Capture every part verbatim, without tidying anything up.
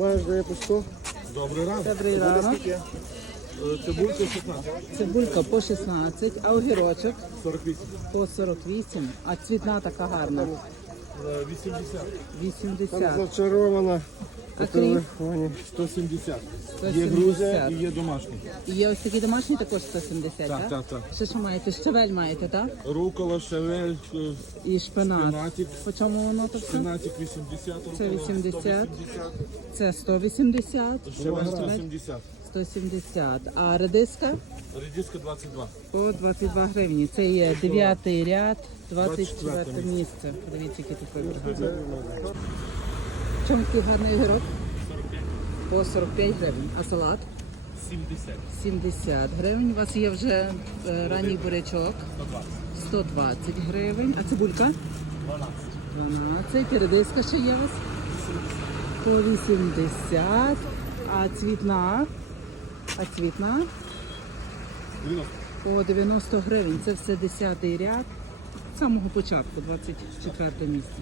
Знаєш, де я по сто? Добрий ранок. Добрий ранок. Е, Цибулька шістнадцять. Цибулька по шістнадцять, а огірочок сорок вісім. по сорок вісім, а цвітна така гарна. Е, вісімдесят. Там вісімдесят. зачарована по А кріп? телефоні. сто сімдесят. сто Є сімдесят. грузія і є домашні. І є ось такі домашні також сто сімдесят, Так, так? так, так. Ще що маєте? Щавель маєте, так? Рукола, шевель, е, І шпинат. шпинатик. По чому воно то все? Шпинатик вісімдесят. Це рукола вісімдесят. сто вісімдесят. Це сто вісімдесят, Шевель сто сімдесят. сто сімдесят. А редиска Редиска двадцять два. по двадцять два гривні. Це є дев'ятий ряд, двадцять четверте двадцять четверте місце. Подивіться, які тут вибір. Чому такий гарний огірок? По сорок п'ять гривень. А салат? сімдесят. сімдесят гривень. У вас є вже е, ранній бурячок. сто двадцять гривень. А цибулька? дванадцять. І редиска ще є у вас? По вісімдесят. А цвітна? А цвітна? дев'яносто. По дев'яносто гривень. Це все десятий ряд. З самого початку, двадцять четверте місце.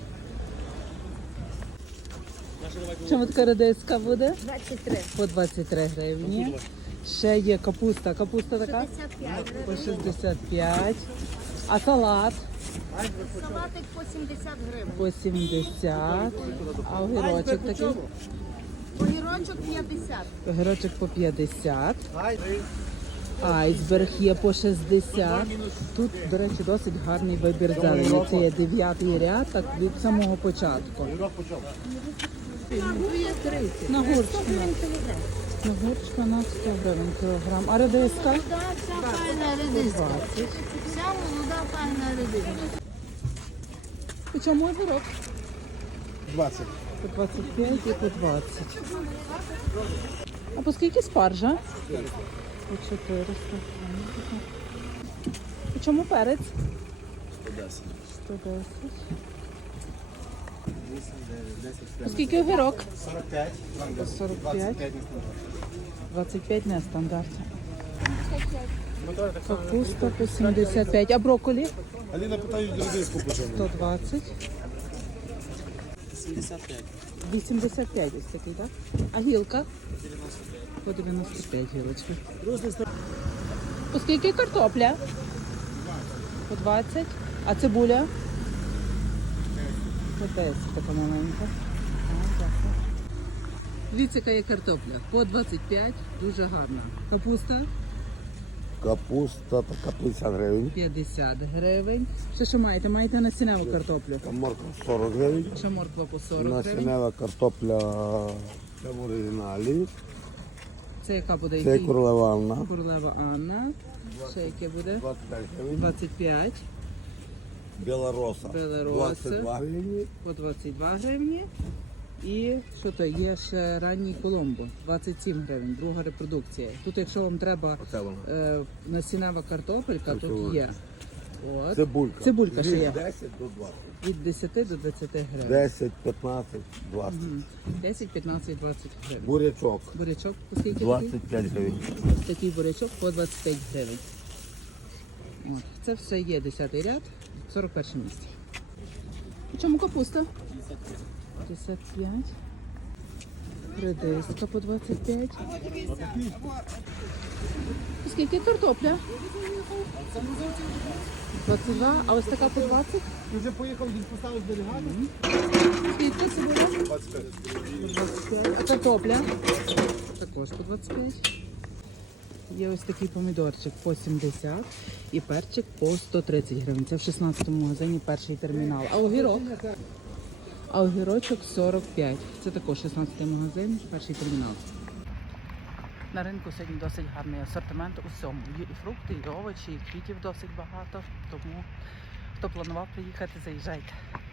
Чому така редиска буде? двадцять три. По двадцять три гривні. Ще є капуста. Капуста така? шістдесят п'ять По гривень. шістдесят п'ять. А салат? Салатик по сімдесят гривень. По сімдесят. А огірочок такий? Огірочок п'ятдесят. Огірочок по п'ятдесят. Айсберг є по шістдесят. Тут, до речі, досить гарний вибір зелені. Це є дев'ятий ряд, так від самого початку. На гурчку. На гурчку на сто гривень кілограм. А редиска? Так, вся файна редиска. Вся молода файна редиска. По чому огірок? двадцять. По двадцять п'ять і по двадцять. А по скільки спаржа? По чотириста. По чому перець? сто десять. сто десять. По скільки огірок? сорок п'ять. По сорок п'ять. двадцять п'ять не стандарт. Капуста по сімдесят п'ять. А брокколі? Аліна питає, редиску по чому? сто двадцять. вісімдесят п'ять ось такий, так? А гілка? По дев'яносто п'ять гілочки. По скільки картопля? По двадцять. А цибуля? По десять така маленька. А, дякую. Дивіться, яка є картопля. По двадцять п'ять, дуже гарна. Капуста? Капуста така п'ятдесят гривень. п'ятдесят гривень. Що що маєте? Маєте насінневу картоплю? Там морква сорок гривень. Що морква по сорок гривень? Насінева картопля це в оригіналі. Це яка буде? Це Який? королева Анна. Королева Анна. Ще яке буде? двадцять п'ять гривень. двадцять п'ять. Білороса. Білороса. двадцять два гривні. По двадцять два гривні. І що то є ще ранній Коломбо, двадцять сім гривень, друга репродукція. Тут, якщо вам треба Оце воно. е, насінева картопелька, тут є. От. Цибулька. Цибулька ще Від є. десять до двадцять. Від десяти до двадцяти гривень. десять, п'ятнадцять, двадцять. десять, п'ятнадцять, двадцять гривень. Бурячок. Бурячок по скільки такий? двадцять п'ять гривень. Такий бурячок по двадцять п'ять гривень. От. Це все є десятий ряд, сорок перше місце. У чому капуста? п'ятдесят п'ять. Редиска по двадцять п'ять. Скільки картопля? двадцять два, а ось така по двадцять? Ти вже поїхав, він поставив зберігати? Скільки цибуля? двадцять п'ять. двадцять п'ять. А картопля? Також по двадцять п'ять. Є ось такий помідорчик по сімдесят і перчик по сто тридцять гривень. Це в шістнадцятому магазині перший термінал. А огірок? А огірочок сорок п'ять. Це також шістнадцятий магазин, перший термінал. На ринку сьогодні досить гарний асортимент усьому. Є і фрукти, і овочі, і квітів досить багато. Тому хто планував приїхати, заїжджайте.